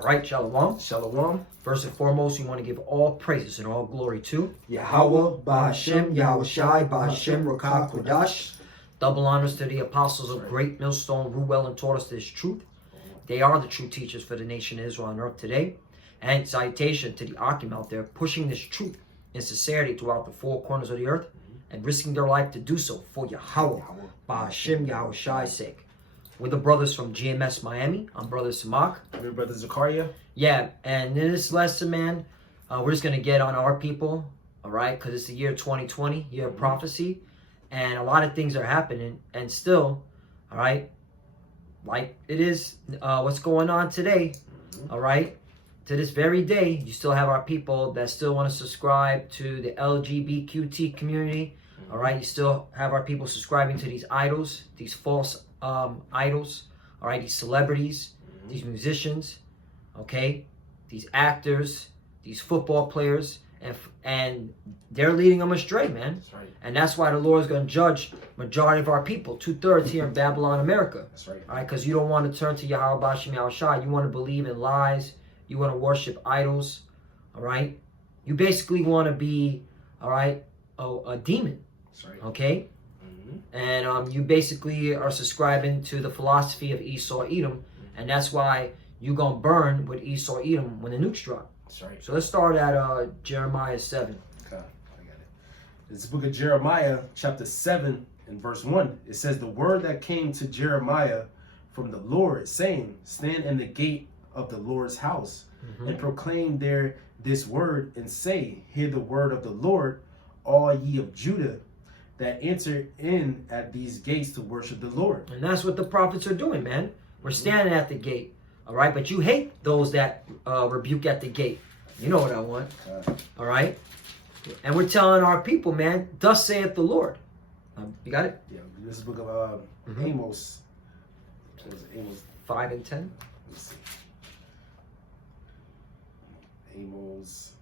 All right, Shalom. Shalom. First and foremost, we want to give all praises and all glory to Yahweh, Ba'Hashem, Yahushai, Ba'Hashem, Rakah, Kodash. double honors to the apostles of Great Millstone, Ruel, and taught us this truth. They are the true teachers for the nation of Israel on earth today. And salutation to the Akim out there pushing this truth in sincerity throughout the four corners of the earth and risking their life to do so for Yahweh, Ba'Hashem, Yahushai's sake. We're the brothers from GMS Miami. I'm Brother Samak. I'm your brother Zakaria. Yeah, and in this lesson, man, we're just going to get on our people, all right? Because it's the year 2020, year of prophecy, and a lot of things are happening, and still, all right, like it is what's going on today, all right? To this very day, you still have our people that still want to subscribe to the LGBTQT community, all right? You still have our people subscribing to these idols, these false idols, all right? These celebrities, these musicians, okay, these actors, these football players, and they're leading them astray, man. That's right. And that's why the Lord is going to judge majority of our people, 2/3 here in Babylon, America. That's right. All right, because you don't want to turn to Yahweh Ba'Hashem Yahushai. You want to believe in lies. You want to worship idols. All right, you basically want to be, all right, a demon. That's right. Okay. And you basically are subscribing to the philosophy of Esau Edom, and that's why you're going to burn with Esau Edom when the nukes drop. That's right. So let's start at Jeremiah 7. Okay, I got it. This book of Jeremiah, chapter 7, and verse 1. It says, the word that came to Jeremiah from the Lord, saying, stand in the gate of the Lord's house, and proclaim there this word, and say, hear the word of the Lord, all ye of Judah, that enter in at these gates to worship the Lord. And that's what the prophets are doing, man. We're standing at the gate, all right? But you hate those that rebuke at the gate. You know what I want, all right? And we're telling our people, man, thus saith the Lord. You got it? Yeah, this is the book of Amos. So it's Amos 5 and 10. Let's see. Amos.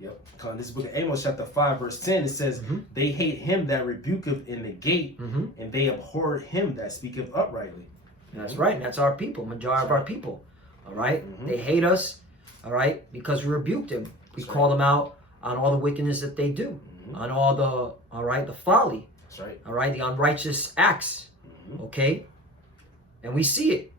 Yep. This book of Amos, chapter 5, verse 10, it says, they hate him that rebuketh in the gate, and they abhor him that speaketh uprightly. That's right. And that's our people, majority of our people. All right. They hate us, all right, because we rebuked them. We call them out on all the wickedness that they do, on all the folly. That's right. All right, the unrighteous acts. Okay. And we see it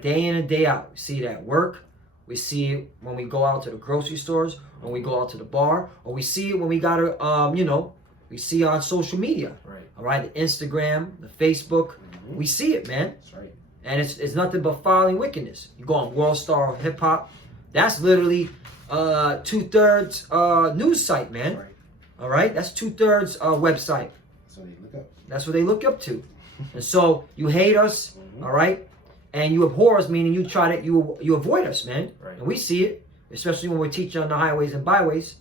day in and day out. We see it at work. We see it when we go out to the grocery stores, when we go out to the bar, or we see it when we got to, we see it on social media. Right. All right, the Instagram, the Facebook. We see it, man. That's right. And it's nothing but following wickedness. You go on World Star Hip Hop. That's literally 2/3 news site, man. Right. All right, that's 2/3 website. So they look up. That's what they look up to. And so you hate us, all right, and you abhor us, meaning you avoid us, man. Right. And we see it, especially when we're teaching on the highways and byways.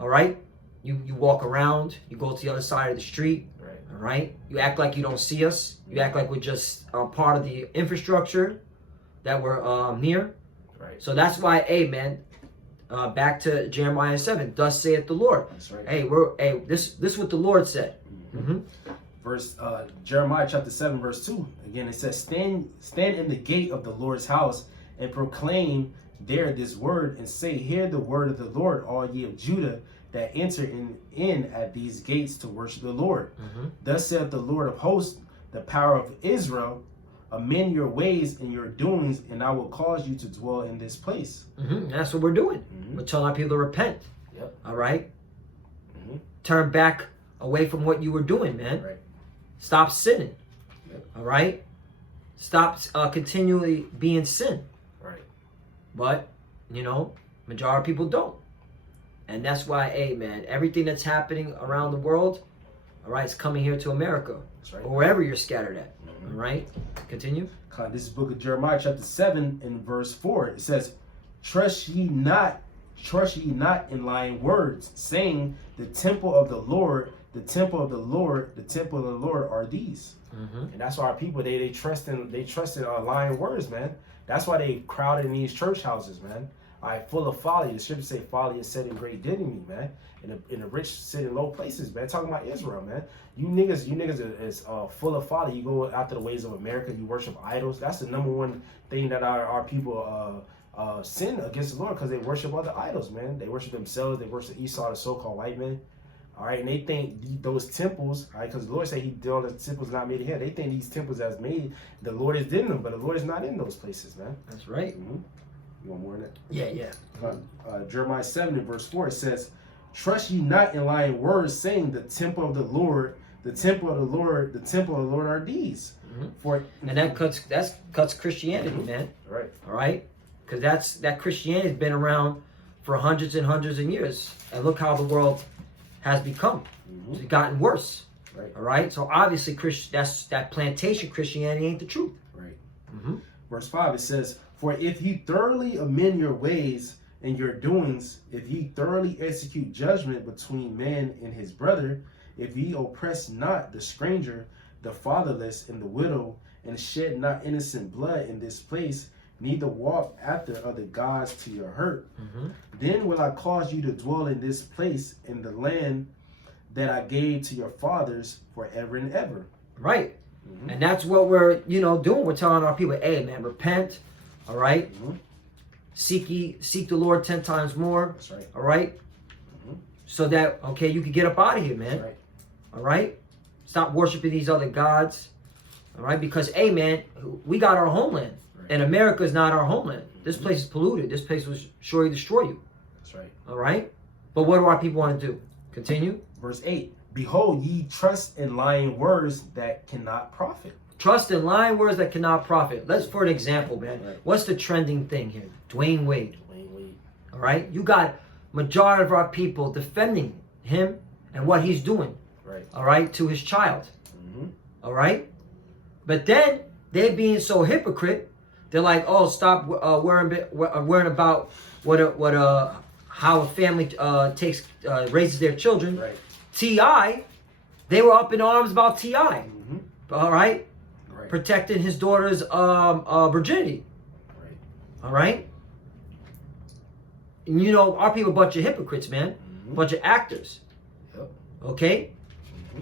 All right, you walk around, you go to the other side of the street. Right. All right, you act like you don't see us. You act like we're just part of the infrastructure that we're near. Right. So that's why, hey, man, back to Jeremiah 7. Thus saith the Lord. That's right. Hey, this is what the Lord said. Verse Jeremiah chapter 7, verse 2. Again, it says, stand in the gate of the Lord's house and proclaim there this word, and say, hear the word of the Lord, all ye of Judah, that enter in at these gates to worship the Lord. Thus saith the Lord of hosts, the power of Israel, amend your ways and your doings, and I will cause you to dwell in this place. That's what we're doing. We're telling our people to repent. Yep. All right? Turn back away from what you were doing, man. Right. Stop sinning. Yep. All right? Stop continually being sin. Right. But, majority of people don't. And that's why, hey, man, everything that's happening around the world, all right, is coming here to America. That's right. Or wherever you're scattered at. All right? Continue. This is book of Jeremiah chapter 7 and verse 4. It says, trust ye not in lying words, saying, the temple of the Lord, the temple of the Lord, the temple of the Lord are these. And that's why our people, they trust in lying words, man. That's why they crowded in these church houses, man. All right, full of folly. The scripture say folly is set in great dignity, man. In the rich sit in low places, man. Talking about Israel, man. You niggas is full of folly. You go after the ways of America. You worship idols. That's the number one thing that our people sin against the Lord, because they worship other idols, man. They worship themselves. They worship Esau, the so-called white man. All right, and they think those temples, all right, because the Lord said He did all the temples not made in here. They think these temples that's made, the Lord is in them, but the Lord is not in those places, man. That's right. Mm-hmm. You want more than that? Yeah. Jeremiah 7 and verse 4, it says, "Trust ye not in lying words, saying the temple of the Lord, the temple of the Lord, the temple of the Lord are these." For And that cuts Christianity, man. Right. All right, because that Christianity has been around for hundreds and hundreds of years, and look how the world has become. It's gotten worse. Right. All right. So obviously, that plantation Christianity ain't the truth. Right. Mm-hmm. Verse 5, it says, "For if ye thoroughly amend your ways and your doings, if ye thoroughly execute judgment between man and his brother, if ye oppress not the stranger, the fatherless, and the widow, and shed not innocent blood in this place, neither walk after other gods to your hurt, then will I cause you to dwell in this place, in the land that I gave to your fathers forever and ever." Right. And that's what we're doing. We're telling our people, hey man, repent. All right. Seek the Lord 10 times more. That's right. All right. So that you can get up out of here, man. That's right. All right. Stop worshiping these other gods. All right. Because hey man, we got our homeland, and America is not our homeland. This place is polluted. This place will surely destroy you. That's right. All right. But what do our people want to do? Continue. Verse 8, "Behold, ye trust in lying words that cannot profit." Trust in lying words that cannot profit. Let's, for an example, man. Right. What's the trending thing here? Dwayne Wade. Wait. All right. You got majority of our people defending him and what he's doing. Right. All right. To his child. All right. But then they're being so hypocrite. They're like, oh, stop worrying about how a family raises their children. Right. T.I., they were up in arms about T.I. All right. Right. Protecting his daughter's virginity. Right. All right. And our people a bunch of hypocrites, man. Bunch of actors. Yep. Okay.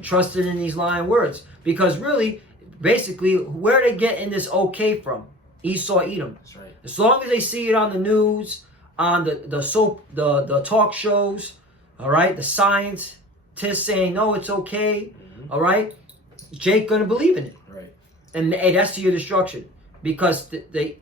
Trusted in these lying words, because really, basically, where are they getting this okay from? Esau, Edom. That's right. As long as they see it on the news, on the talk shows, all right, the scientists saying no, it's okay, all right, Jake gonna believe in it, Right. and hey, that's to your destruction, because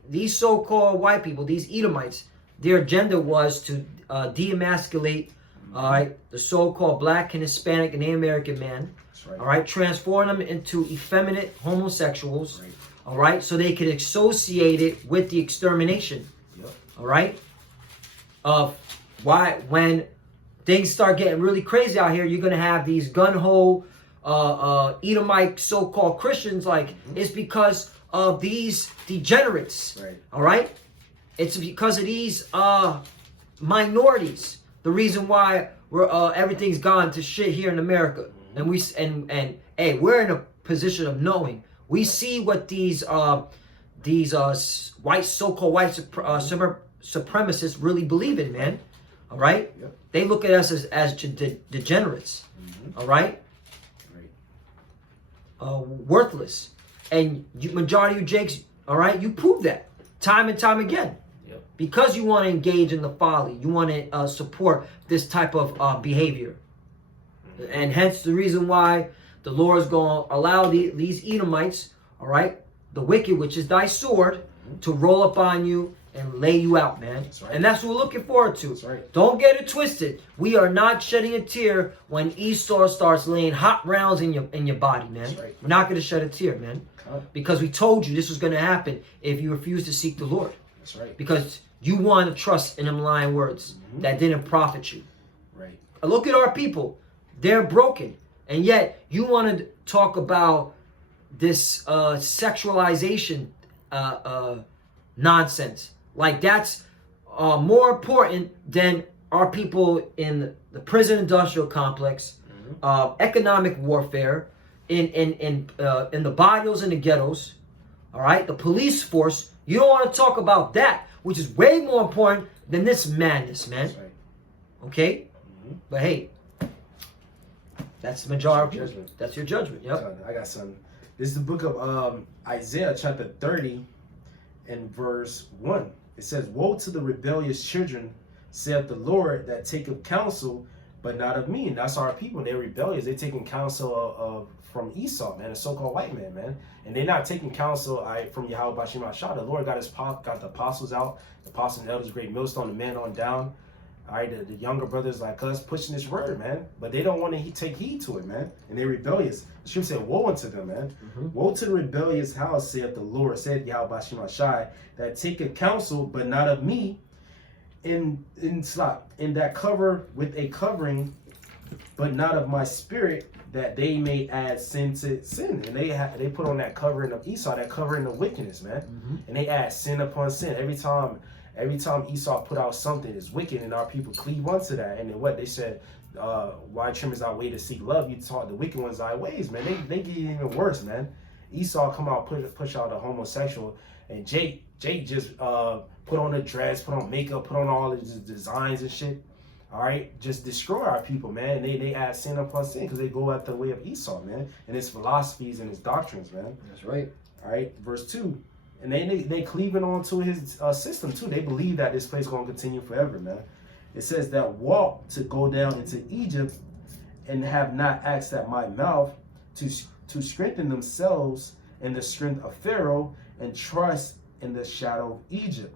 these so-called white people, these Edomites, their agenda was to de-emasculate, all right, the so-called black and Hispanic and Native American man, That's right. all right, transform them into effeminate homosexuals. Right. All right, so they could associate it with the extermination. Yep. All right, of why when things start getting really crazy out here, you're gonna have these gun-ho Edomite so-called Christians. Like it's because of these degenerates. Right. All right, it's because of these minorities. The reason why we're everything's gone to shit here in America, and hey, we're in a position of knowing. We see what these white so-called white supremacists really believe in, man. All right, Yep. They look at us as degenerates. All right, worthless, and majority of you Jakes, all right, you prove that time and time again. Yep. Because you want to engage in the folly, you want to support this type of behavior, and hence the reason why the Lord is going to allow these Edomites, all right, the wicked, which is thy sword, to roll up on you and lay you out, man. That's right. And that's what we're looking forward to. That's right. Don't get it twisted. We are not shedding a tear when Esau starts laying hot rounds in your body, man. That's right. We're not going to shed a tear, man. Because we told you this was going to happen if you refuse to seek the Lord. That's right. Because you want to trust in them lying words that didn't profit you. Right. Look at our people. They're broken. And yet, you want to talk about this sexualization nonsense. Like that's more important than our people in the prison industrial complex, economic warfare, in the barrios and the ghettos. All right, the police force. You don't want to talk about that which is way more important than this madness, man. That's right. Okay? Mhm. But hey, that's the majority. That's your judgment. That's your judgment. Yep. I got something. This is the book of Isaiah chapter 30 and verse 1. It says, "Woe to the rebellious children, saith the Lord, that taketh counsel, but not of me." And that's our people. They're rebellious. They're taking counsel of from Esau, man, a so-called white man, man. And they're not taking counsel from Yahweh Bashim Ashah. The Lord got the apostles out, the apostles and elders, great millstone, the men on down. All right, the younger brothers like us pushing this word, man. But they don't want to take heed to it, man. And they're rebellious. The scripture said, "Woe unto them, man. Woe to the rebellious house, saith the Lord, saith Yahweh Bashim Ashai, that taketh counsel, but not of me, in that cover with a covering, but not of my spirit, that they may add sin to sin." And they put on that covering of Esau, that covering of wickedness, man. And they add sin upon sin. Every time Esau put out something is wicked, and our people cleave unto that. And then what they said, why trimmest thy way to seek love? You taught the wicked ones thy ways, man. They get even worse, man. Esau come out, push out a homosexual, and Jake just put on a dress, put on makeup, put on all his designs and shit. All right, just destroy our people, man. They add sin upon sin because they go after the way of Esau, man, and his philosophies and his doctrines, man. That's right. All right, verse 2. And they cleaving on to his system too. They believe that this place is going to continue forever, man. It says that walk to go down into Egypt and have not asked at my mouth to strengthen themselves in the strength of Pharaoh and trust in the shadow of Egypt.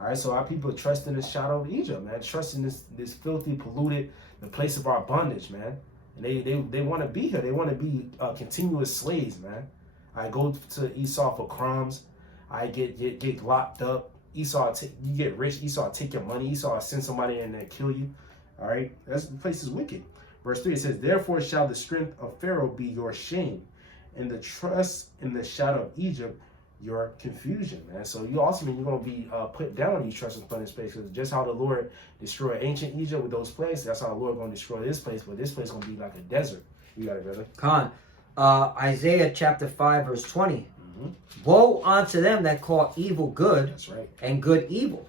All right, so our people trust in the shadow of Egypt, man. Trust in this filthy, polluted, the place of our bondage, man. And they want to be here. They want to be continuous slaves, man. I go to Esau for crumbs. I get locked up. Esau, you get rich. Esau take your money. Esau send somebody in there and kill you. All right, the place is wicked. Verse 3, it says, "Therefore shall the strength of Pharaoh be your shame, and the trust in the shadow of Egypt your confusion," man. So you also mean you're going to be put down on these trust and this place. Because just how the Lord destroyed ancient Egypt with those plagues, that's how the Lord going to destroy this place. But this place is going to be like a desert. You got it, brother. Khan, Isaiah chapter 5 verse 20. "Woe unto them that call evil good, That's right. and good evil,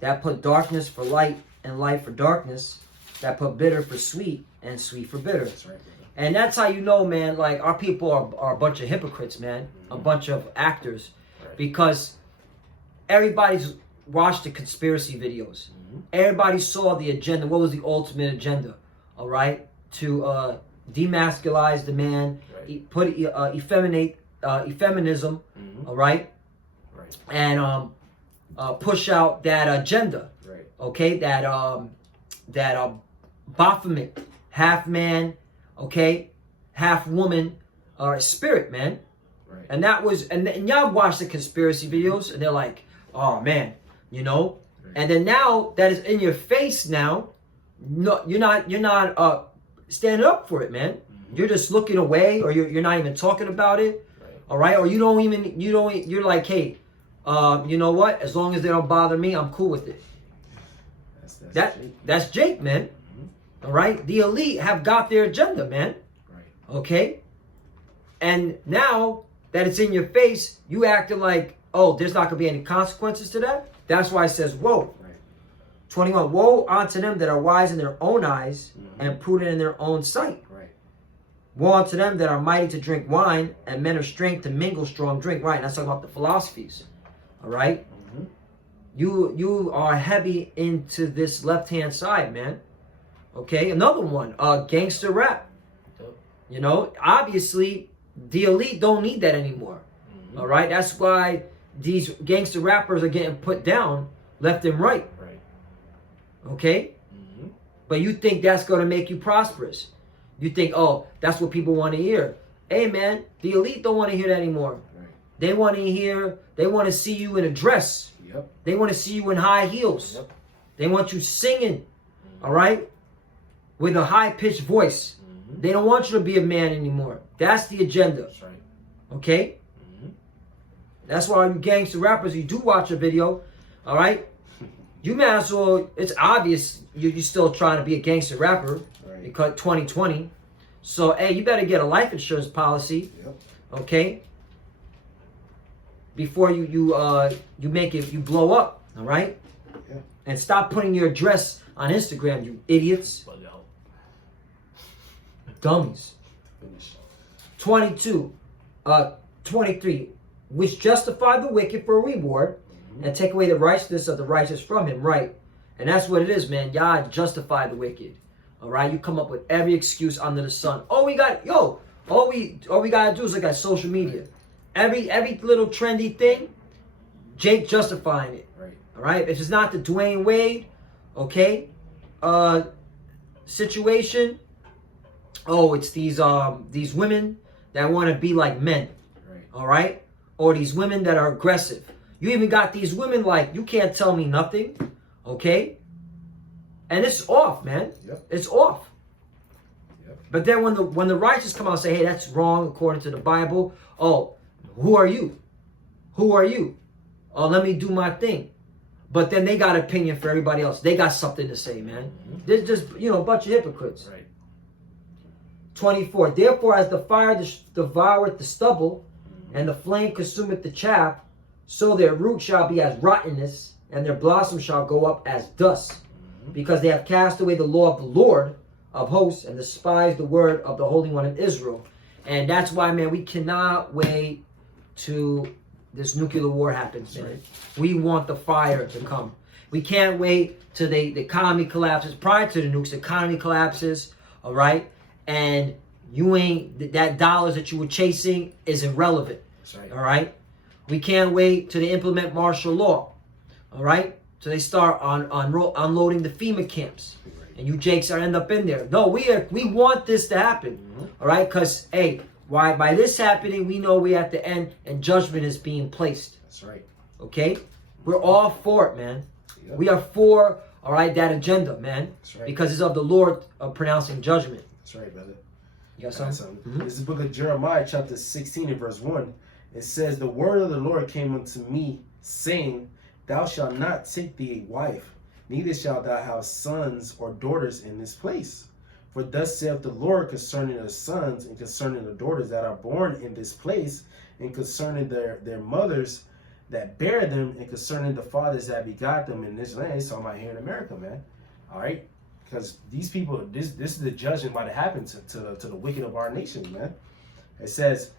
that put darkness for light and light for darkness, that put bitter for sweet and sweet for bitter." That's right, brother. And that's how you know, man, like our people are a bunch of hypocrites, man. A bunch of actors. Right. Because everybody's watched the conspiracy videos. Everybody saw the agenda. What was the ultimate agenda? All right? To demasculize the man, put effeminism, all right? Right. And push out that agenda. Right. Okay? That Baphomet, half man, okay, half woman, spirit, man. Right. And that was, and y'all watch the conspiracy videos, and they're like, oh man, you know. Right. And then now that is in your face now, no, you're not standing up for it, man. You're just looking away, or you're not even talking about it. Right. All right, or you're like, hey, you know what? As long as they don't bother me, I'm cool with it. That's Jake, man. All right, the elite have got their agenda, man. Right. Okay, and now that it's in your face, you acting like, oh, there's not gonna be any consequences to that. That's why it says, "Woe." Right. 21. "Woe unto them that are wise in their own eyes and prudent in their own sight. Right. Woe unto them that are mighty to drink wine and men of strength to mingle strong drink." Right, and that's talking about the philosophies. All right, you are heavy into this left-hand side, man. Okay, another one, gangster rap. You know, obviously, the elite don't need that anymore. All right, that's why these gangster rappers are getting put down left and right. Right. Okay, but you think that's going to make you prosperous? You think, oh, that's what people want to hear? Hey, man, the elite don't want to hear that anymore. Right. They want to see you in a dress. Yep. They want to see you in high heels. Yep. They want you singing. All right, with a high-pitched voice. They don't want you to be a man anymore. That's the agenda. That's right. Okay? That's why you gangster rappers, you do watch a video, all right? You might as well, it's obvious you're still trying to be a gangster rapper, Right. because 2020. So, hey, you better get a life insurance policy, Yep. okay? Before you make it, you blow up. All right? Yeah. And stop putting your address on Instagram, you idiots. Bug out. Dummies. Finish. 23. Which justify the wicked for a reward and take away the righteousness of the righteous from him. Right. And that's what it is, man. Y'all justify the wicked. All right. You come up with every excuse under the sun. All we gotta do is look at social media. Every little trendy thing, Jake justifying it. Right. All right. If it's not the Dwayne Wade, okay, situation. Oh, it's these women that want to be like men. Right. All right. Or these women that are aggressive. You even got these women like, you can't tell me nothing. Okay. And it's off, man. Yep. It's off. Yep. But then when the righteous come out and say, hey, that's wrong according to the Bible. Oh, who are you? Who are you? Oh, let me do my thing. But then they got opinion for everybody else. They got something to say, man. They're just, a bunch of hypocrites. Right. 24. Therefore, as the fire devoureth the stubble, and the flame consumeth the chaff, so their root shall be as rottenness, and their blossom shall go up as dust, because they have cast away the law of the Lord of hosts, and despised the word of the Holy One of Israel. And that's why, man, we cannot wait till this nuclear war happens, man. Right. We want the fire to come. We can't wait till the economy collapses. Prior to the nukes, the economy collapses, all right? And you ain't, that dollars that you were chasing is irrelevant. That's right. All right? We can't wait till they implement martial law. All right? So they start unloading the FEMA camps. Right. And you Jakes are end up in there. No, we want this to happen. All right? Because, hey, by this happening, we know we're at the end and judgment is being placed. That's right. Okay? We're all for it, man. Yep. We are for, all right, that agenda, man. That's right. Because it's of the Lord of pronouncing judgment. That's right, brother. You got Got something? something. This is the book of Jeremiah, chapter 16 and verse 1. It says, the word of the Lord came unto me, saying, thou shalt not take thee a wife, neither shalt thou have sons or daughters in this place. For thus saith the Lord concerning the sons and concerning the daughters that are born in this place, and concerning their mothers that bear them, and concerning the fathers that begot them in this land. He's talking about here in America, man. All right? Because these people, this is the judgment about to happen to the wicked of our nation, man. It says,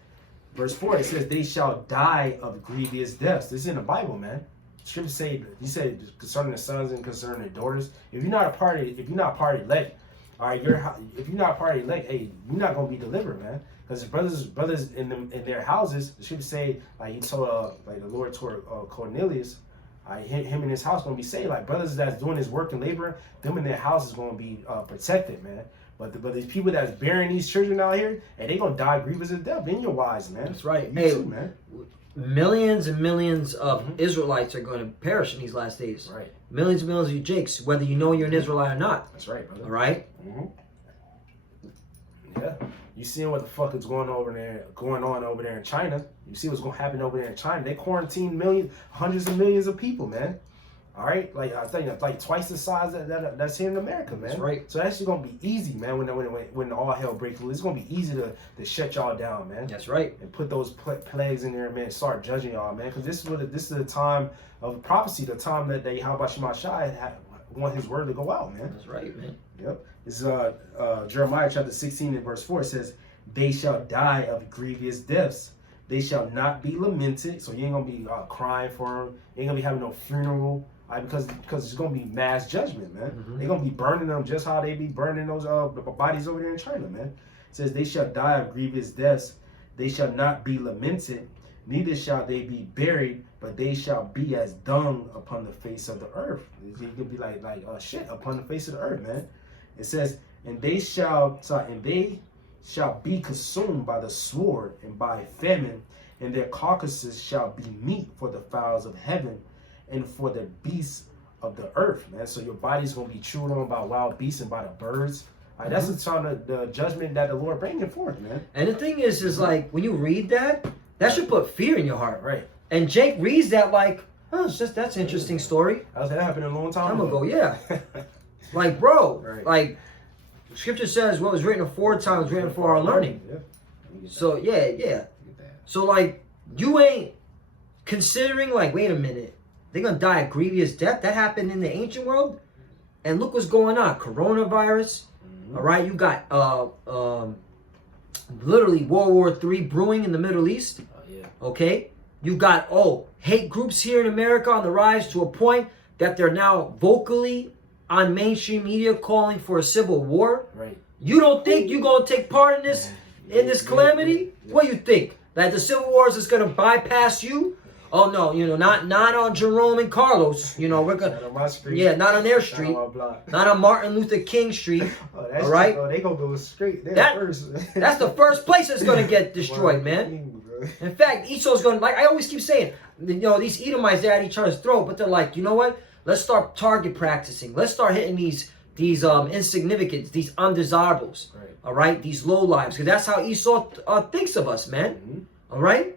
verse 4, it says, they shall die of grievous deaths. This is in the Bible, man. Scripture say, he said concerning the sons and concerning the daughters. If you're not party elect, all right, if you're not party elect, hey, you're not gonna be delivered, man. Because brothers in their houses, the Scripture say, like he told, like the Lord told Cornelius. Him and his house gonna be saved. Like brothers that's doing his work and labor, them in their house is gonna be protected, man. But these people that's bearing these children out here, and they gonna die grievous of death. Then you're wise, man. That's right. You Hey, too, man. millions and millions of Israelites are going to perish in these last days. Right. Millions and millions of you Jakes, whether you know you're an Israelite or not. That's right, brother. All right? Yeah. You seeing what the fuck is going on over there in China? You see what's gonna happen over there in China? They quarantine hundreds of millions of people, man. All right, like I tell you, like twice the size that's here in America, man. That's right. So that's just gonna be easy, man. When all hell breaks loose, it's gonna be easy to shut y'all down, man. That's right. And put those plagues in there, man. Start judging y'all, man. Because this is the time of prophecy, the time that Shai want his word to go out, man. That's right, man. Yep. This is Jeremiah chapter 16 and verse 4. It says, they shall die of grievous deaths. They shall not be lamented. So you ain't gonna be crying for them. You ain't gonna be having no funeral. Because it's gonna be mass judgment, man. They're gonna be burning them just how they be burning those bodies over there in China, man. It says they shall die of grievous deaths. They shall not be lamented, neither shall they be buried, but they shall be as dung upon the face of the earth. You can be like shit upon the face of the earth, man. It says, and they shall be consumed by the sword and by famine, and their carcasses shall be meat for the fowls of heaven and for the beasts of the earth, man. So your body's gonna be chewed on by wild beasts and by the birds. Like, that's the time of the judgment that the Lord bringing forth, man. And the thing is like when you read that should put fear in your heart. Right. And Jake reads that like, oh, that's an interesting story. That happened a long time I'm ago. gonna go, yeah. Like, bro, Right. like Scripture says what was written aforetime was written for our learning. Yeah. So yeah. So like you ain't considering like, wait a minute, They're going to die a grievous death. That happened in the ancient world. And look what's going on. Coronavirus. All right. You got literally World War III brewing in the Middle East. Okay. You got, hate groups here in America on the rise to a point that they're now vocally on mainstream media calling for a civil war. Right. You don't think you're going to take part in this calamity? What do you think? That the civil wars is going to bypass you? Oh no, not on Jerome and Carlos. We're gonna, not on my street. Yeah, not on their street, not on my block. not on Martin Luther King Street. All right, they gonna go straight there first. That's the first place that's gonna get destroyed, man. In fact, Esau's gonna, like I always keep saying, these Edomites, they're at each other's throat, but they're like, you know what? Let's start target practicing. Let's start hitting these insignificants, these undesirables. Right. All right, these low lives, because that's how Esau thinks of us, man. Mm-hmm. All right.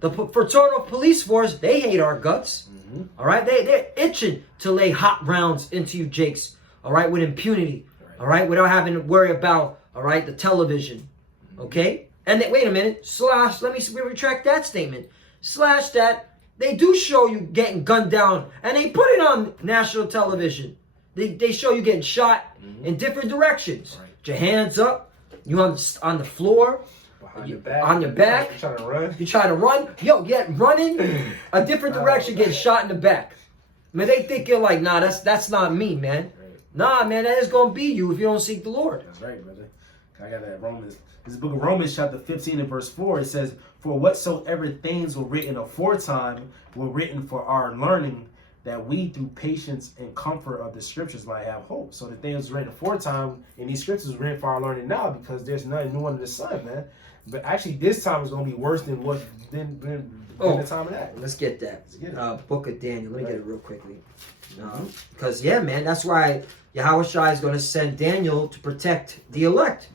The fraternal police force, they hate our guts. Mm-hmm. All right, they're itching to lay hot rounds into you, Jakes. All right, with impunity. Right. All right, without having to worry about, all right, the television. Okay, and then, wait a minute. Let me retract that statement. That they do show you getting gunned down, and they put it on national television. They show you getting shot in different directions. Right. Your hands up. You on the floor. On You your back. back. You trying to run? You try to run, running a different direction, getting shot in the back. Man, they think you're like, nah, that's not me, man. Right. Nah, man, that is gonna be you if you don't seek the Lord. That's right, brother. I got that Romans. This book of Romans, chapter 15 and verse 4. It says, "For whatsoever things were written aforetime were written for our learning, that we through patience and comfort of the scriptures might have hope." So the things written aforetime in these scriptures were written for our learning now, because there's nothing new under the sun, man. But actually, this time is going to be worse than than the time of that. Let's get that. Let's get it. Book of Daniel. Let me get it real quickly. Because, yeah, man, that's why Yahweh Shai is going to send Daniel to protect the elect.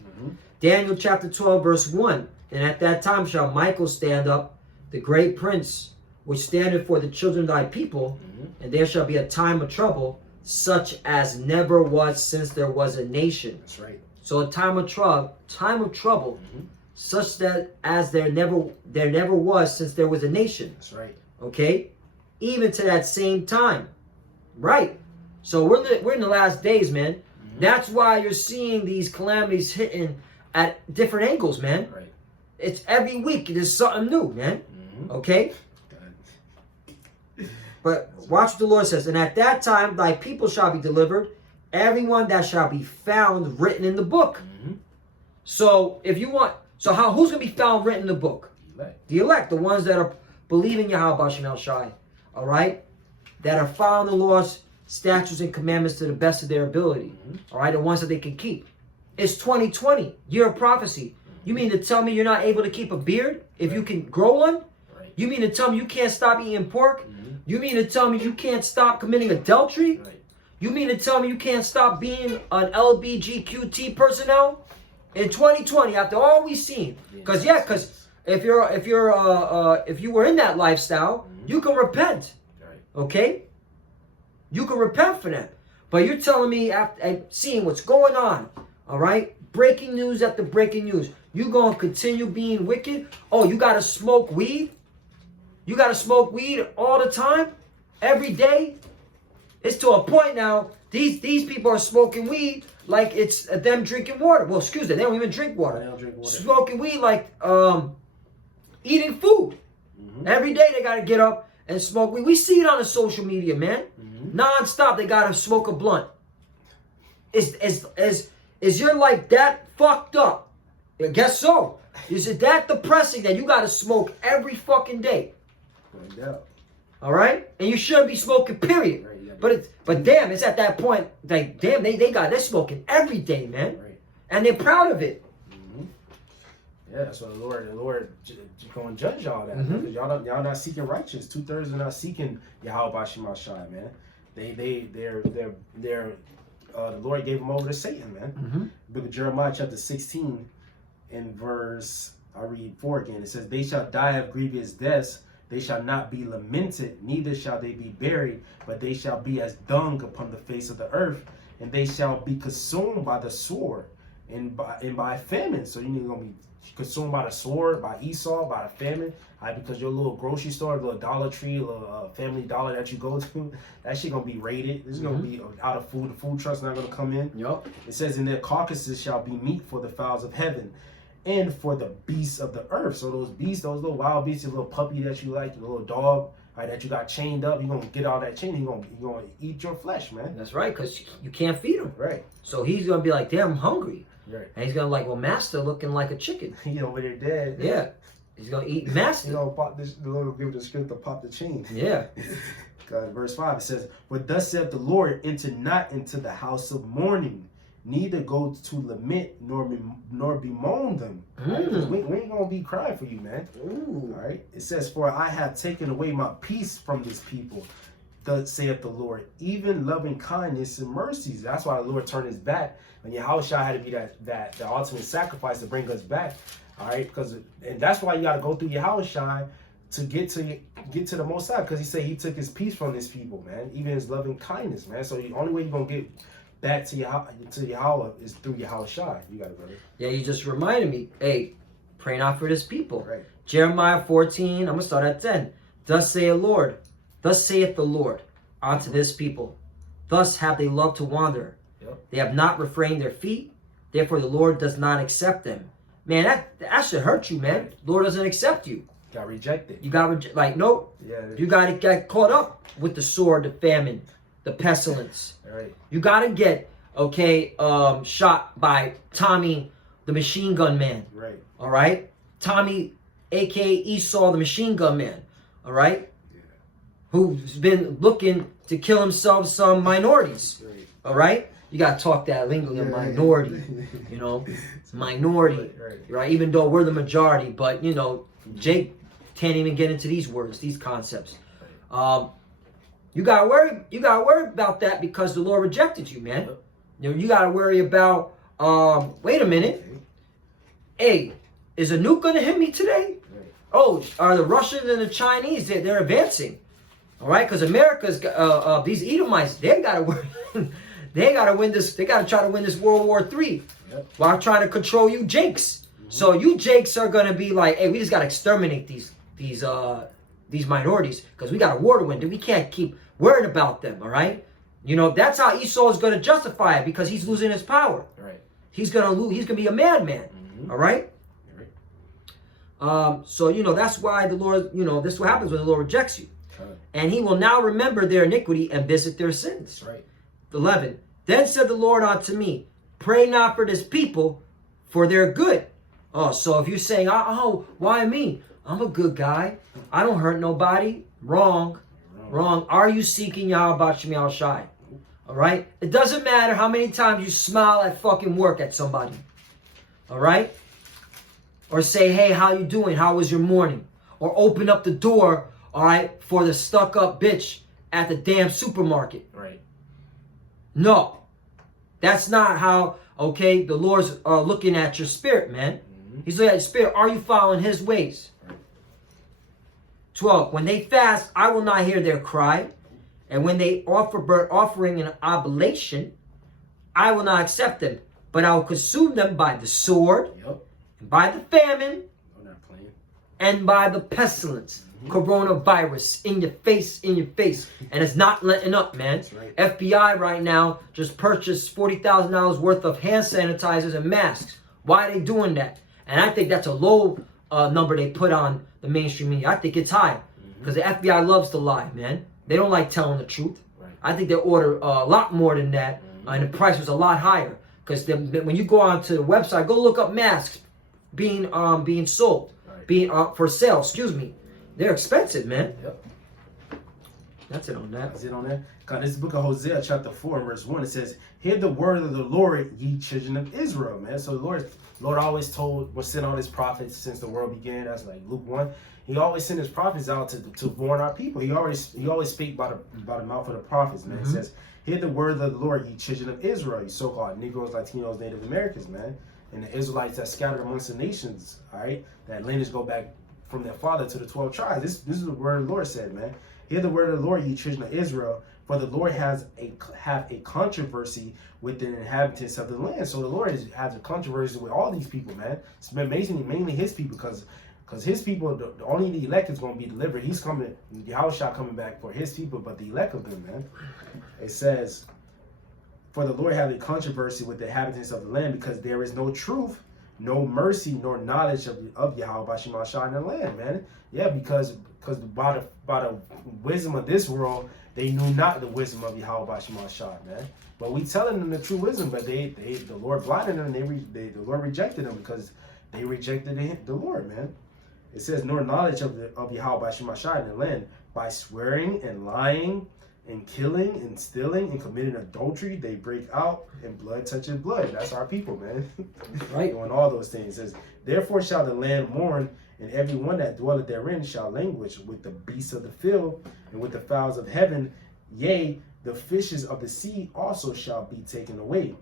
Daniel chapter 12, verse 1. "And at that time shall Michael stand up, the great prince, which standeth for the children of thy people, and there shall be a time of trouble, such as never was since there was a nation." That's right. So a time of trouble, such that as there never was since there was a nation. That's right. Okay, even to that same time, right? So we're in the last days, man. That's why you're seeing these calamities hitting at different angles, man. Right. It's every week there's something new, man. Okay. But watch what the Lord says. "And at that time thy people shall be delivered, everyone that shall be found written in the book." So if you want, who's gonna be found written in the book? The elect, the ones that are believing Yahweh Bashim El Shai, all right, that are following the laws, statutes, and commandments to the best of their ability, all right, the ones that they can keep. It's 2020, year of prophecy. You mean to tell me you're not able to keep a beard if you can grow one? Right. You mean to tell me you can't stop eating pork? You mean to tell me you can't stop committing adultery? Right. You mean to tell me you can't stop being an LBGQT personnel? In 2020, after all we've seen, because if you were in that lifestyle, you can repent. Right. Okay, you can repent for that. But you're telling me after seeing what's going on, all right, breaking news after breaking news, you gonna continue being wicked? Oh, you gotta smoke weed? You gotta smoke weed all the time, every day? It's to a point now. These people are smoking weed like it's them drinking water. Well, excuse me, they don't even drink water. They don't drink water. Smoking weed like eating food. Every day they gotta get up and smoke weed. We see it on the social media, man. Non-stop, they gotta smoke a blunt. Is your life that fucked up? I guess so. Is it that depressing that you gotta smoke every fucking day? All right, and you shouldn't be smoking. Period. Right. But damn, it's at that point. Like damn, they're smoking every day, man, Right. and they're proud of it. Yeah, that's what the Lord going to judge y'all that. Because y'all not seeking righteous. 2/3 are not seeking Yahweh Bashim Shai, man. They're the Lord gave them over to Satan, man. Book of Jeremiah chapter 16 and verse, I read 4 again. It says, "They shall die of grievous deaths. They shall not be lamented, neither shall they be buried, but they shall be as dung upon the face of the earth, and they shall be consumed by the sword. and by famine. So you're gonna be consumed by the sword, by Esau, by the famine. All right, because your little grocery store, little Dollar Tree, little Family Dollar that you go to, that shit gonna be raided. This is gonna be out of food. The food truck's not gonna come in. Yup. It says, in their carcasses shall be meat for the fowls of heaven, and for the beasts of the earth. So those beasts, those little wild beasts, your little puppy that you like, your little dog, right, that you got chained up, you're gonna get out of that chain. You're gonna eat your flesh, man. That's right, because you can't feed him. Right. So he's gonna be like, damn, I'm hungry. Right. And he's gonna like, well, master looking like a chicken. He over there dead. Yeah. He's gonna eat master. You know, pop this. The Lord will give it the strength to pop the chain. Yeah. God, verse 5, it says, "But thus saith the Lord, enter not into the house of mourning, neither go to lament, nor bemoan them." Right? 'Cause we ain't gonna be crying for you, man. Ooh. All right. It says, "For I have taken away my peace from this people, thus saith the Lord, even loving kindness and mercies." That's why the Lord turned his back. And Yahushua had to be that the ultimate sacrifice to bring us back. All right, and that's why you got to go through Yahushua to get to the Most High, because he said he took his peace from his people, man, even his loving kindness, man. So the only way you're gonna get back to Yahweh is through Yahushua. You got it, brother. Yeah, you just reminded me. Hey, pray not for this people. Right. Jeremiah 14. I'm gonna start at 10. Thus saith the Lord unto this people. Thus have they loved to wander. Yep. They have not refrained their feet. Therefore the Lord does not accept them. Man, that should hurt you, man. The Lord doesn't accept you. Got rejected. You got like, nope. Yeah. You got to get caught up with the sword, the famine, the pestilence. All right. You got to get shot by Tommy, the machine gun man. Right. All right, Tommy, aka Esau, the machine gun man. All right, Yeah. who's been looking to kill himself some minorities. Right. All right, you got to talk that lingo, the minority. You know, it's minority. Right. Even though we're the majority, but you know, Jake can't even get into these words, these concepts. You gotta worry about that because the Lord rejected you, man. You know, you gotta worry about. Wait a minute. Hey, is a nuke gonna hit me today? Right. Oh, are the Russians and the Chinese? They're advancing. All right, because America's these Edomites. They gotta win. They gotta win this. They gotta try to win this World War III. Yep. While trying to control you, Jakes. So you Jakes are gonna be like, hey, we just gotta exterminate these minorities because we got a war to win. We can't keep worrying about them. All right. You know that's how Esau is gonna justify it because he's losing his power. Right. He's gonna lose. He's gonna be a madman. All right. So you know that's why the Lord. You know this is what happens when the Lord rejects you, and He will now remember their iniquity and visit their sins. That's right. 11. Then said the Lord unto me, pray not for this people, for their good. Oh, so if you're saying, oh, why me? I'm a good guy. I don't hurt nobody. Wrong. Are you seeking Yahweh Shemiel Shai? All right? It doesn't matter how many times you smile at fucking work at somebody. All right? Or say, hey, how you doing? How was your morning? Or open up the door, all right, for the stuck-up bitch at the damn supermarket. Right. No. That's not how, okay, the Lord's looking at your spirit, man. He's looking at your spirit. Are you following His ways? 12. When they fast, I will not hear their cry. And when they offer burnt offering and oblation, I will not accept them. But I will consume them by the sword, by the famine, and by the pestilence. Coronavirus in your face. And it's not letting up, man. Right. FBI right now just purchased $40,000 worth of hand sanitizers and masks. Why are they doing that? And I think that's a low number they put on the mainstream media. I think it's high because the FBI loves to lie, man. They don't like telling the truth. Right. I think they order a lot more than that, and the price was a lot higher. Because when you go onto the website, go look up masks being sold, being for sale. Excuse me. They're expensive, man. Yep. That's it on that. That's it on that. God, this book of Hosea, chapter 4, verse 1, it says, hear the word of the Lord, ye children of Israel, man. So the Lord always sent all his prophets since the world began. That's like Luke 1. He always sent his prophets out to warn our people. He always speak by the mouth of the prophets, man. It says, hear the word of the Lord, ye children of Israel, you so-called Negroes, Latinos, Native Americans, man. And the Israelites that scattered amongst the nations, all right? That lineage go back from their father to the 12 tribes. This is the word of the Lord said, man. Hear the word of the Lord, ye children of Israel. For the Lord have a controversy with the inhabitants of the land. So the Lord has a controversy with all these people, man. It's been mainly his people, because his people, only the elect is going to be delivered. He's coming, Yahushua coming back for his people, but the elect of them, man. It says, for the Lord have a controversy with the inhabitants of the land, because there is no truth, no mercy, nor knowledge of Yahweh Bashim Ashah in the land, man. Yeah, because by the wisdom of this world, they knew not the wisdom of Yahweh Bashim Ashah, man. But we telling them the true wisdom, but the Lord blinded them, the Lord rejected them because they rejected the Lord, man. It says, nor knowledge of Yahweh Bashim Ashah in the land, by swearing and lying and killing and stealing and committing adultery, they break out, and blood touches blood. That's our people, man. Right. Doing all those things. It says, therefore shall the land mourn, and every one that dwelleth therein shall languish with the beasts of the field and with the fowls of heaven. Yea, the fishes of the sea also shall be taken away.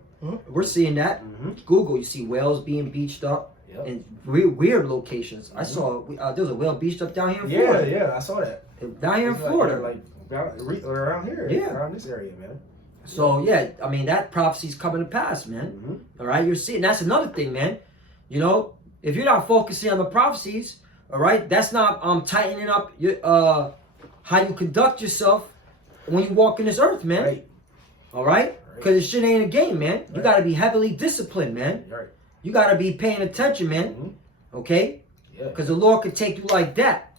We're seeing that. Google, you see whales being beached up in weird locations. I saw there was a whale beached up down here in Florida. Yeah, I saw that. Down here in Florida. Like around here. Yeah. Around this area, man. So yeah, I mean that prophecy's coming to pass, man. All right, you're seeing. That's another thing, man. You know, if you're not focusing on the prophecies, all right, that's not tightening up your how you conduct yourself when you walk in this earth, man. Right. All right, because this shit ain't a game, man. You got to be heavily disciplined, man. Right. You got to be paying attention, man. Okay, Yeah. because the Lord could take you like that,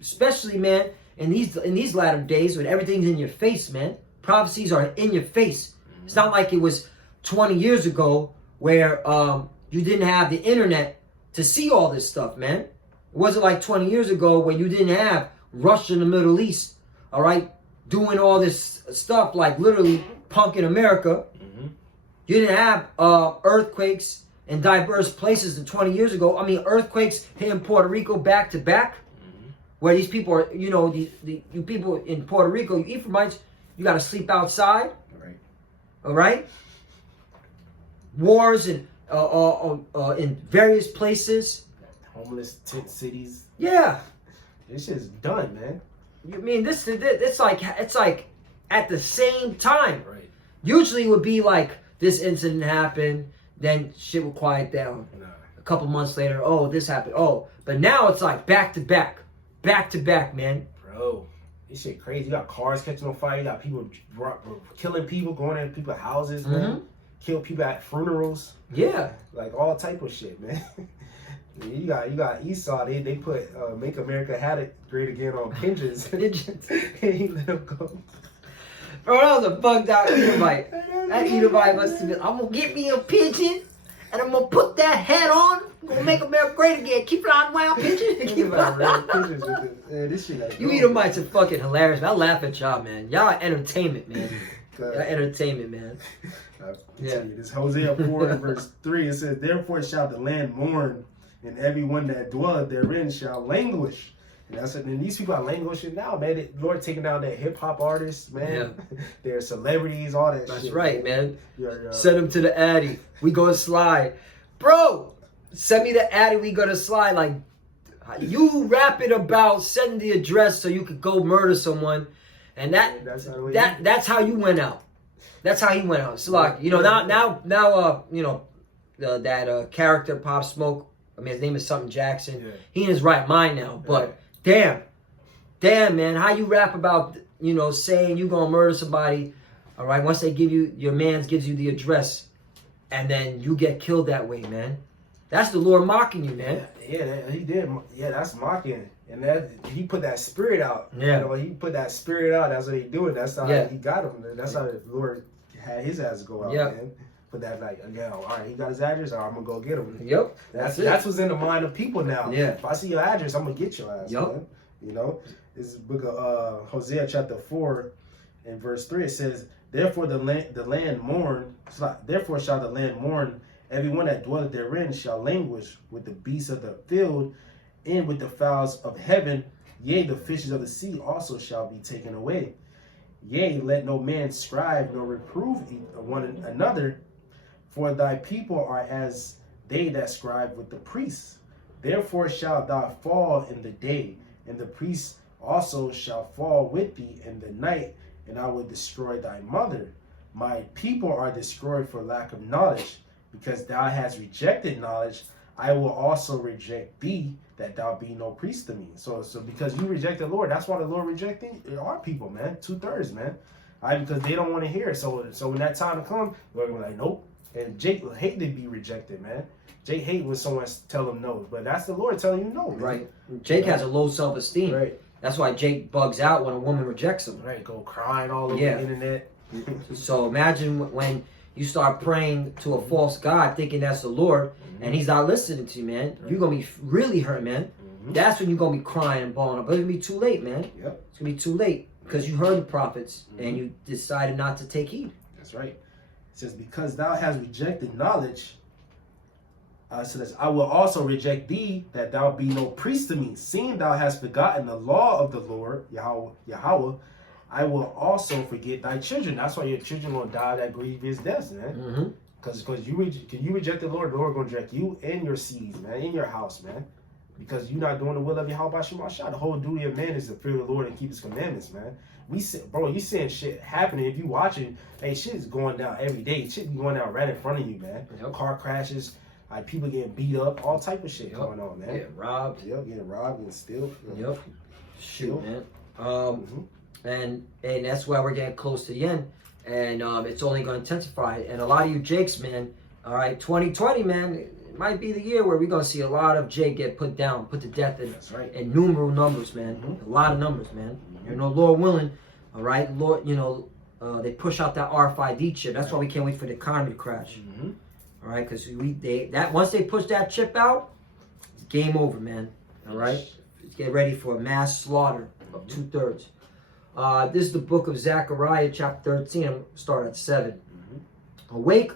especially, man, in these latter days when everything's in your face, man. Prophecies are in your face. It's not like it was 20 years ago where you didn't have the internet to see all this stuff, man. It wasn't like 20 years ago where you didn't have Russia in the Middle East, all right, doing all this stuff like literally punking America. You didn't have earthquakes in diverse places in 20 years ago. I mean, earthquakes hitting Puerto Rico back to back, where these people are, you know, you people in Puerto Rico, you Ephraimites, you got to sleep outside. Right. All right. Wars in various places. Homeless tent cities. Yeah. This shit's done, man. You mean it's like at the same time. Right. Usually it would be like this incident happened, then shit would quiet down. Nah. A couple months later, oh, this happened. Oh, but now it's like back to back, man. Bro, this shit crazy. You got cars catching on fire. You got people killing people, going in people's houses, man. Kill people at funerals. Yeah. Like all type of shit, man. You got Esau. They put "Make America Great Again" on pigeons. He let them go. Bro, that was a bugged out Edomite. That Edomite must have been, I'm gonna get me a pigeon and I'm gonna put that hat on. I'm gonna make America great again. Keep flying wild pigeon. Keep flying. This shit like You Edomites are fucking hilarious. I laugh at y'all, man. Y'all are entertainment, man. Y'all entertainment, man. Yeah. This Hosea 4 verse 3, it says, therefore shall the land mourn, and everyone that dwelleth therein shall languish. And that's it. And these people are languishing now, man. The Lord taking down their hip hop artists, man. Yeah. Their celebrities, all that That's shit. That's right, man. Yeah. Send them to the Addy. We go slide. Bro, send me the Addy. We go to slide. Like, you rap it about sending the address so you could go murder someone. And that's how you went out. That's how he went out. So like, you know, now you know, that character Pop Smoke, I mean his name is something Jackson. Yeah. He in his right mind now. But damn man, how you rap about, you know, saying you gonna murder somebody, all right, once they give you, your mans gives you the address, and then you get killed that way, man. That's the Lord mocking you, man. Yeah, he did. Yeah, that's mocking. And that he put that spirit out. Yeah. You know, he put that spirit out. That's what he doing. That's how he got him. That's how the Lord had his ass go out, man. Put that like, yeah, all right, he got his address. All right, I'm gonna go get him. Yep. That's what's in the mind of people now. Yeah. If I see your address, I'm gonna get your ass, man. You know? This is book of Hosea chapter 4 and verse 3. It says, therefore the land mourn, therefore shall the land mourn, everyone that dwelleth therein shall languish with the beasts of the field and with the fowls of heaven. Yea, the fishes of the sea also shall be taken away. Yea, let no man scribe nor reprove one another, for thy people are as they that scribe with the priests. Therefore shalt thou fall in the day, and the priests also shall fall with thee in the night, and I will destroy thy mother. My people are destroyed for lack of knowledge, because thou hast rejected knowledge. I will also reject thee, that thou be no priest to me. So because you reject the Lord, that's why the Lord rejecting our people, man. 2/3, man. All right, because they don't want to hear it. So when that time comes, the Lord will be like, nope. And Jake will hate to be rejected, man. Jake hate when someone tell him no, but that's the Lord telling you no, man. Right. Jake has a low self-esteem. Right. That's why Jake bugs out when a woman rejects him. Right. Go crying all over Yeah. the internet. So imagine when you start praying to a false God, thinking that's the Lord, and he's not listening to you, man. You're going to be really hurt, man. That's when you're going to be crying and bawling up. But it's going to be too late, man. Yep. It's going to be too late because you heard the prophets and you decided not to take heed. That's right. It says, because thou hast rejected knowledge, says, I will also reject thee, that thou be no priest to me. Seeing thou hast forgotten the law of the Lord, Yahweh, I will also forget thy children. That's why your children will die that grievous death, man. Because you reject the Lord going to reject you and your seeds, man, in your house, man. Because you're not doing the will of Yahweh Shemashah. The whole duty of man is to fear the Lord and keep his commandments, man. You seeing shit happening. If you watching, hey, shit is going down every day. Shit be going down right in front of you, man. Yep. Car crashes, like people getting beat up, all type of shit going on, man. Yeah, robbed. Yep, getting robbed and steal. Yep. Shoot, man. And that's why we're getting close to the end. And it's only going to intensify. And a lot of you Jakes, man, all right, 2020, man, it might be the year where we're going to see a lot of Jake get put down, put to death in innumerable numbers, man. A lot of numbers, man. You know, Lord willing, all right, Lord, you know, they push out that RFID chip. That's why we can't wait for the economy to crash. All right, because once they push that chip out, it's game over, man. All right, get ready for a mass slaughter of 2/3. This is the book of Zechariah, chapter 13. I'm start at 7. Awake,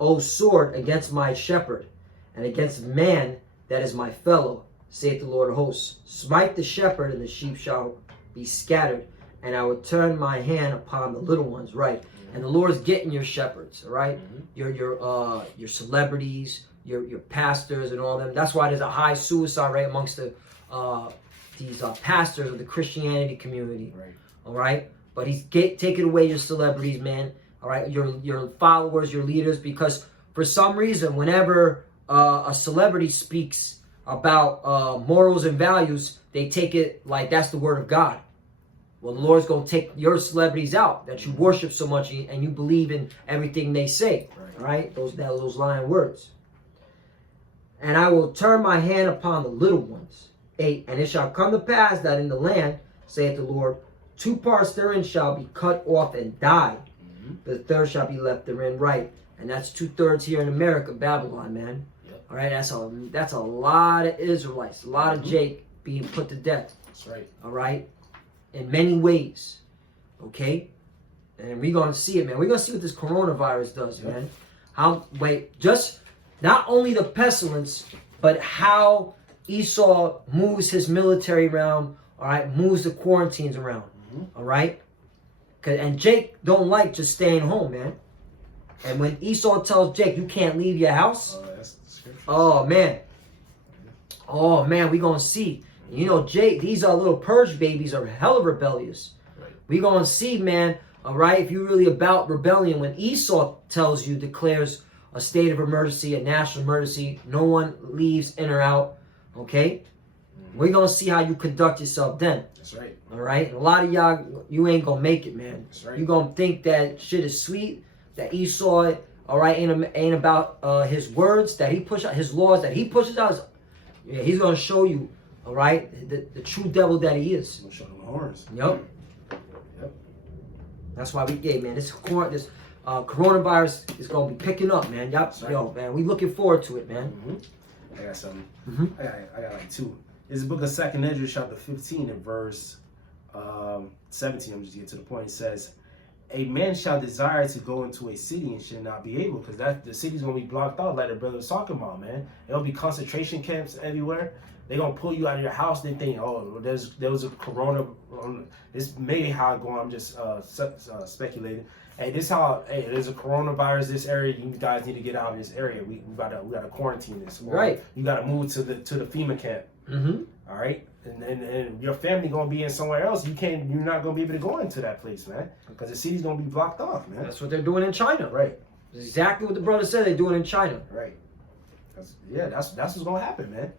O sword, against my shepherd, and against man that is my fellow, saith the Lord of hosts. Smite the shepherd, and the sheep shall be scattered, and I will turn my hand upon the little ones. Right, and the Lord is getting your shepherds. All right, your celebrities, your pastors, and all them. That's why there's a high suicide rate amongst these pastors of the Christianity community. Right. All right, but he's taking away your celebrities, man. All right, your followers, your leaders, because for some reason, whenever a celebrity speaks about morals and values, they take it like that's the word of God. Well, the Lord's going to take your celebrities out that you worship so much and you believe in everything they say. Right? Those lying words. And I will turn my hand upon the little ones. 8. And it shall come to pass that in the land, saith the Lord, 2 parts therein shall be cut off and die, but the third shall be left therein. Right, and that's 2/3 here in America, Babylon, man. All right, that's a lot of Israelites, a lot of Jake being put to death. That's right. All right, in many ways. Okay, and we're gonna see it, man. We're gonna see what this coronavirus does, man. Just not only the pestilence, but how Esau moves his military around. All right, moves the quarantines around. All right, and Jake don't like just staying home, man. And when Esau tells Jake, you can't leave your house. Oh man, we gonna see. You know, Jake, these little purge babies are hella rebellious. We gonna see, man. All right, if you're really about rebellion, when Esau tells you, declares a state of emergency, a national emergency, no one leaves in or out. Okay. We're going to see how you conduct yourself then. That's right. All right? And a lot of y'all, you ain't going to make it, man. That's right. You're going to think that shit is sweet, that Esau, all right, ain't about his words, that he push out, his laws, that he pushes out. Yeah, he's going to show you, all right, the true devil that he is. We'll show them the horns. Yep. That's why we gave, man. This coronavirus is going to be picking up, man. Yo, man, we looking forward to it, man. I got something. I got like 2. It's the book of 2nd Ezra, chapter 15, and verse 17. I'm just getting to the point. It says, a man shall desire to go into a city and shall not be able, because the city's going to be blocked out, like the brother was talking about, man. There'll be concentration camps everywhere. They're going to pull you out of your house. They think, oh, there was a corona. This may how it going. I'm just speculating. Hey, there's a coronavirus this area. You guys need to get out of this area. We gotta quarantine this. Right. You gotta move to the FEMA camp. All right. and your family gonna be in somewhere else. You're not gonna be able to go into that place, man, because the city's gonna be blocked off, man. That's what they're doing in China. Right. That's exactly what the brother said they're doing in China. Right. That's what's gonna happen, man.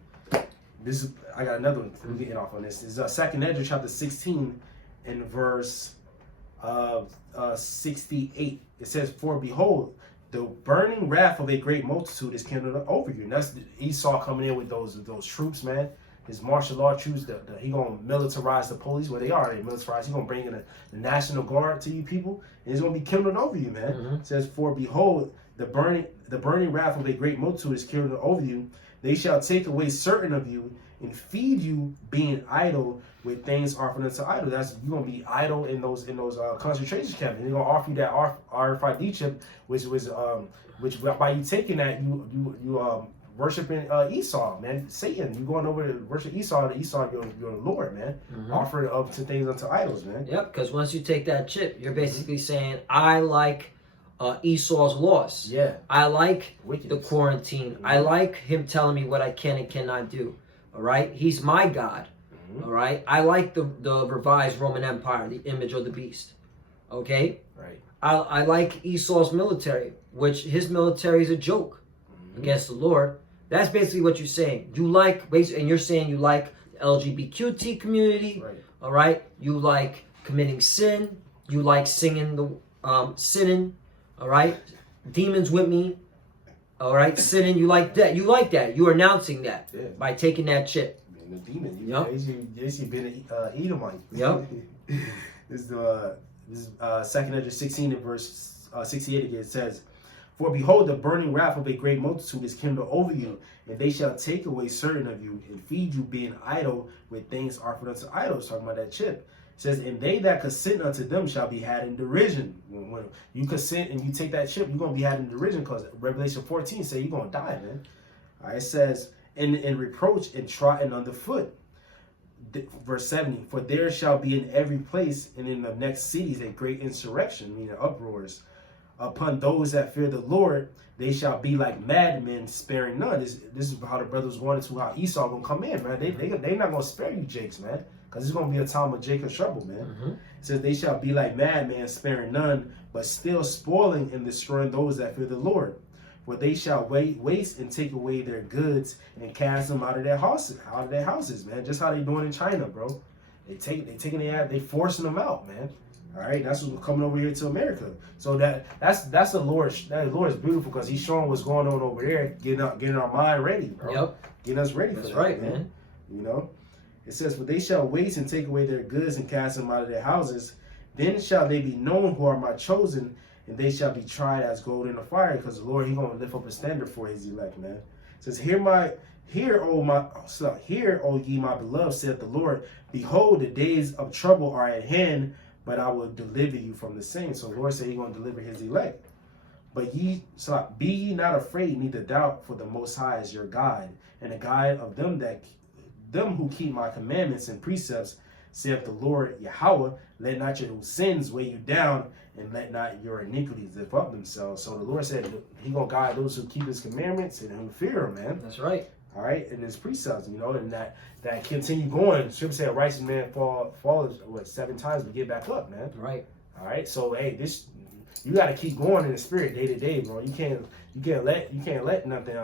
I got another one. We're getting off on this. This is 2nd Ezra chapter 16 and verse 68. It says, "For behold, the burning wrath of a great multitude is kindled over you." And that's Esau coming in with those troops, man. His martial law troops. He gonna militarize the police. Well, they already militarized. He gonna bring in the National Guard to you people, and it's gonna be kindled over you, man. It says, "For behold, the burning wrath of a great multitude is kindled over you. They shall take away certain of you and feed you, being idle with things offered unto idol." That's, you're gonna be idle in those concentration camps. And they're gonna offer you that RFID chip, which by you taking that, you worshiping Esau, man, Satan. You going over to worship Esau, your Lord, man. Offer up to things unto idols, man. Yep, because once you take that chip, you're basically saying, I like Esau's laws. Yeah. I like Wickedness. the quarantine. I like him telling me what I can and cannot do. All right? He's my God. All right? I like the revised Roman Empire, the image of the beast. Okay? Right. I like Esau's military, which his military is a joke against the Lord. That's basically what you're saying. You like, and you're saying you like the LGBTQ community. Right. All right? You like committing sin. You like singing sinning. All right? Demons with me. All right? Sinning. You like that. You like that. You're announcing that by taking that chip. Being a demon. Yep. You've been an Edomite. Yep. This is 2nd Ezra 16 and verse 68 again. It says, "For behold, the burning wrath of a great multitude is kindled over you, and they shall take away certain of you, and feed you, being idle with things offered unto idols." Talking about that chip. It says, "And they that consent unto them shall be had in derision." When you consent and you take that chip, you're going to be had in derision, because Revelation 14 says you're going to die, man. All right, it says, in reproach and trodden underfoot. Verse 70, "For there shall be in every place and in the next cities a great insurrection," meaning uproars, "upon those that fear the Lord. They shall be like madmen, sparing none." This is how the brothers wanted to, how Esau going to come in, man. They not going to spare you, Jakes, man. Because it's going to be a time of Jacob's trouble, man. It says, "They shall be like madmen, sparing none, but still spoiling and destroying those that fear the Lord. For they shall waste and take away their goods and cast them out of their houses, man." Just how they doing in China, bro. They forcing them out, man. All right, that's what's coming over here to America. So that's the Lord. That Lord is beautiful, because He's showing what's going on over there, getting our mind ready, bro. Yep. Getting us ready for That's that, right, man. You know, it says, "For they shall waste and take away their goods and cast them out of their houses. Then shall they be known who are my chosen, and they shall be tried as gold in the fire," because the Lord, He gonna lift up a standard for His elect, man. It says, Hear, O ye my beloved, saith the Lord. Behold, the days of trouble are at hand, but I will deliver you from the same." So the Lord said He gonna deliver His elect. "But be ye not afraid, neither doubt, for the Most High is your guide, and the guide of them who keep my commandments and precepts, saith the Lord Yahweh. Let not your sins weigh you down, and let not your iniquities lift up themselves." So the Lord said He gonna guide those who keep His commandments and who fear Him, man. That's right. All right, and His precepts, you know, and that continue going. Scripture said, "A righteous man falls 7 times but get back up," man. Right. All right, so hey, you got to keep going in the spirit day to day, bro. You can't let nothing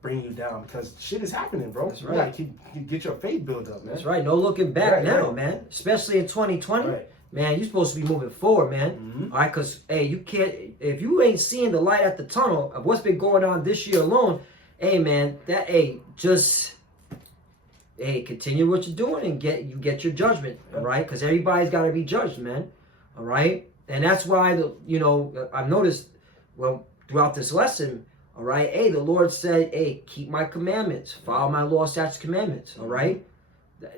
bring you down, because shit is happening, bro. That's You right. gotta get your faith built up, man. That's right. No looking back Right, now, right. man. Especially in 2020. Right. Man, you're supposed to be moving forward, man. All right, because, hey, you can't, if you ain't seeing the light at the tunnel of what's been going on this year alone, hey, man, continue what you're doing and get your judgment, all right? Because everybody's got to be judged, man, all right? And that's why, I've noticed, well, throughout this lesson, all right, hey, the Lord said, hey, keep my commandments, follow my law, statutes, commandments, all right?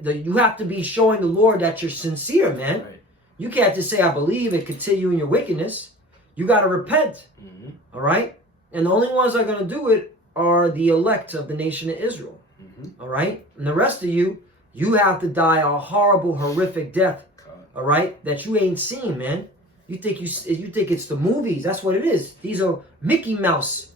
You have to be showing the Lord that you're sincere, man. Right. You can't just say, I believe, and continue in your wickedness. You got to repent, all right? And the only ones that are going to do it are the elect of the nation of Israel, all right? And the rest of you have to die a horrible, horrific death, all right, that you ain't seen, man. You think it's the movies. That's what it is. These are Mickey Mouse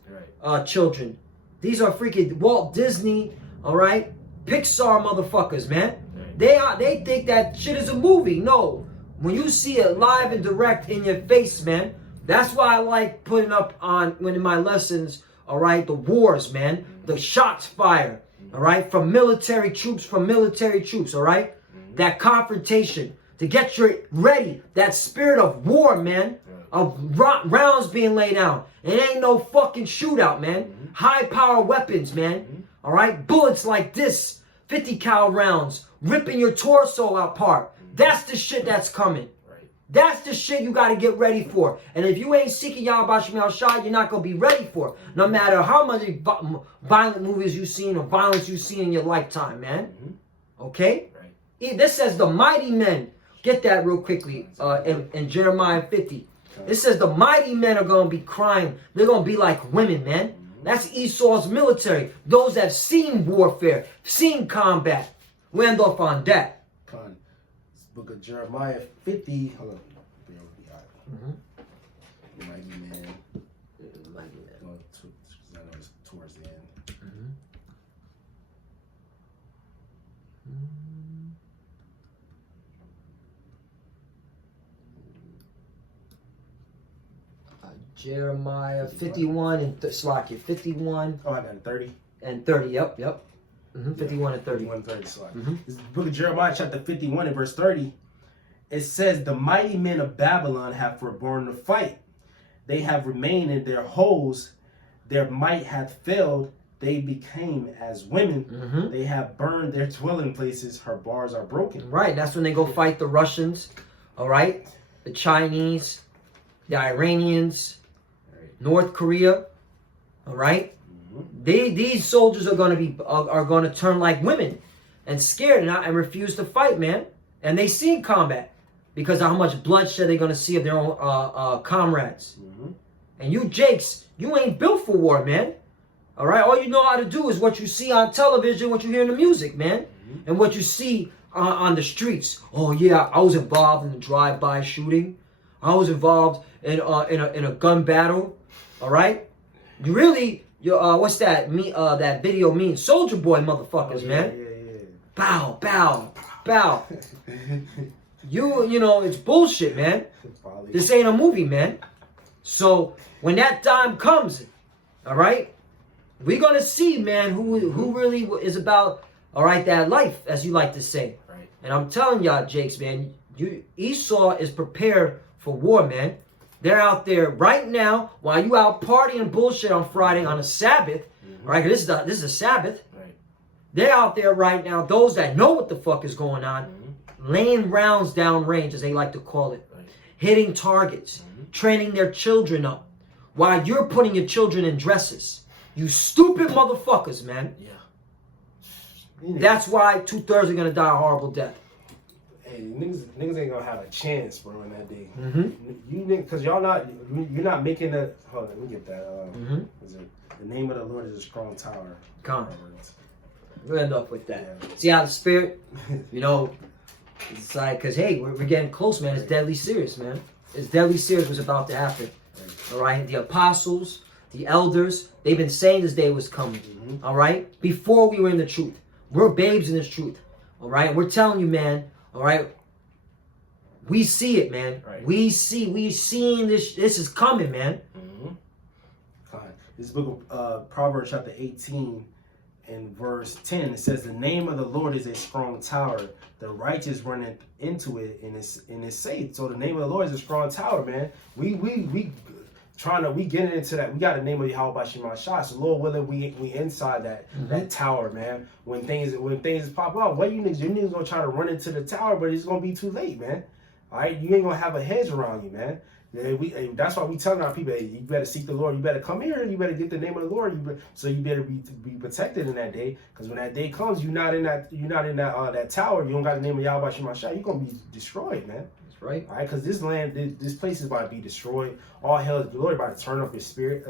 children. These are freaking Walt Disney, all right? Pixar motherfuckers, man. They think that shit is a movie. No, when you see it live and direct in your face, man. That's why I like putting up on when in my lessons. All right, the wars, man, the shots fired. All right, from military troops. All right, that confrontation to get you ready. That spirit of war, man, of rounds being laid out. It ain't no fucking shootout, man. High power weapons, man. All right, bullets like this, 50 cal rounds, ripping your torso apart. That's the shit that's coming. That's the shit you got to get ready for. And if you ain't seeking Yahweh Shem Shai, you're not going to be ready for it. No matter how much violent movies you've seen or violence you've seen in your lifetime, man. Okay? This says the mighty men. Get that real quickly in Jeremiah 50. It says the mighty men are going to be crying. They're going to be like women, man. That's Esau's military. Those that have seen warfare, seen combat. We end off on that. Book of Jeremiah 50. Hold on. Mighty man. Mighty man. I know it's towards the end. Jeremiah 51 and Slakia 51. Oh, I got it. 30. And 30. Yep. 51 and 30. 51 and 30. Slakia. This is the book of Jeremiah, chapter 51 and verse 30. It says, the mighty men of Babylon have forborne to fight. They have remained in their holes. Their might hath failed. They became as women. They have burned their dwelling places. Her bars are broken. Right. That's when they go fight the Russians. All right. The Chinese. The Iranians. North Korea. All right. These soldiers are going to turn like women and scared and refuse to fight, man. And they see combat because of how much bloodshed they're going to see of their own comrades. And you Jakes, you ain't built for war, man. All right, all you know how to do is what you see on television, what you hear in the music, man, and what you see on the streets. Oh yeah, I was involved in the drive-by shooting. I was involved in a gun battle. All right, you really, what's that? That video means Soldier Boy, motherfuckers, man. Yeah. Bow, bow, bow. You know, it's bullshit, man. This ain't a movie, man. So when that time comes, all right, we're gonna see, man, who really is about, all right, that life, as you like to say. Right. And I'm telling y'all, Jakes, man, Esau is prepared for war, man. They're out there right now while you out partying bullshit on Friday on a Sabbath, right? 'Cause this is a Sabbath. Right. They're out there right now. Those that know what the fuck is going on, laying rounds down range, as they like to call it, hitting targets, training their children up, while you're putting your children in dresses. You stupid motherfuckers, man. Yeah. That's why 2/3 are gonna die a horrible death. Hey, niggas ain't gonna have a chance, bro, in that day. You niggas, cause you're not making the. Hold on, let me get that. Is it, the name of the Lord is a strong tower. Come. We'll end up with that. See how the spirit, you know, it's like, cause hey, we're getting close, man. It's deadly serious, man. It's deadly serious what's about to happen. All right, the apostles, the elders, they've been saying this day was coming. All right, before we were in the truth, we're babes in this truth. All right, we're telling you, man. All right, we see it, man. Right. We seeing this. This is coming, man. This book of Proverbs chapter 18 and verse 10, it says, the name of the Lord is a strong tower. The righteous run into it and it's safe. So the name of the Lord is a strong tower, man. We getting into that. We got the name of Yahweh Shema Shah. So Lord willing, we inside that tower, man. When things pop up, what you niggas gonna try to run into the tower, but it's gonna be too late, man. All right, you ain't gonna have a hedge around you, man. Yeah, that's why we telling our people, hey, you better seek the Lord. You better come here and you better get the name of the Lord. So you better be protected in that day, because when that day comes, you're not in that tower. You don't got the name of Yahweh Shema Shah. You're gonna be destroyed, man. That's right. All right, because this land, this place is about to be destroyed. All hell, the Lord about to turn up His spirit.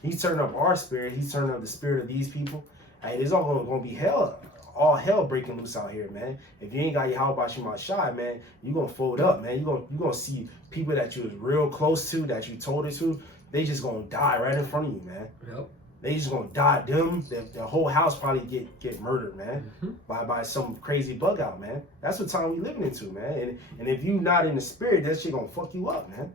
He's turning up our spirit. He's turning up the spirit of these people. Hey, it's all gonna be hell. All hell breaking loose out here, man. If you ain't got Yahweh Shema Shai, man, you gonna fold up, man. You gonna see people that you was real close to, that you told it to, they just gonna die right in front of you, man. Yep. they just gonna die. The whole house probably get murdered, man, by some crazy bug out, man. That's what time we living into, man. And if you not in the spirit, that shit gonna fuck you up, man.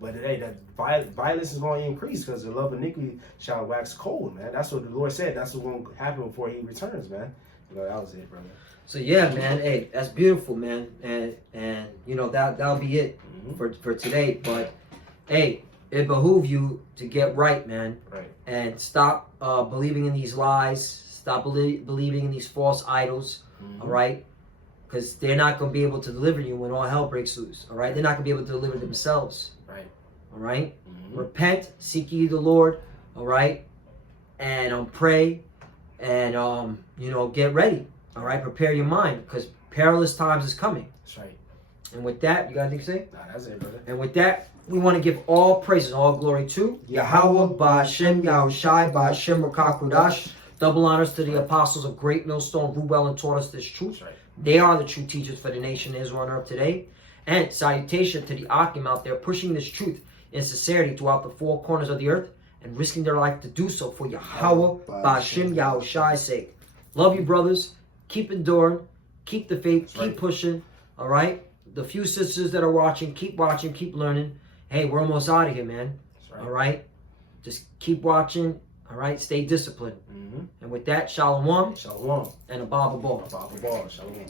But hey, that violence is going to increase because the love of iniquity shall wax cold, man. That's what the Lord said. That's what's going to happen before He returns, man. You know, that was it, brother. So yeah, man. Hey, that's beautiful, man. And you know that'll be it for today. But hey, it behooves you to get right, man. Right. And stop believing in these lies. Stop believing in these false idols. All right. Because they're not going to be able to deliver you when all hell breaks loose. All right. They're not going to be able to deliver themselves. Right. All right. Repent, seek ye the Lord. All right. And pray, and you know, get ready. All right. Prepare your mind, because perilous times is coming. That's right. And with that, you got anything to say? Nah, that's it, brother. And with that, we want to give all praises, all glory to Yahweh, Ba'Shem, Yahushai, Ba'Shem, Rakakudash. Double honors to the apostles of Great Millstone, who well and taught us this truth. That's right. They are the true teachers for the nation of Israel on earth today. And salutation to the Akim out there pushing this truth in sincerity throughout the four corners of the earth and risking their life to do so for Yahweh, Ba'Shem, Yahushai's sake. Love you, brothers. Keep enduring. Keep the faith. Keep pushing. All right? The few sisters that are watching, keep learning. Hey, we're almost out of here, man. That's right. All right? Just keep watching. All right? Stay disciplined. And with that, Shalom. Shalom. And a Baba Ball. Shalom.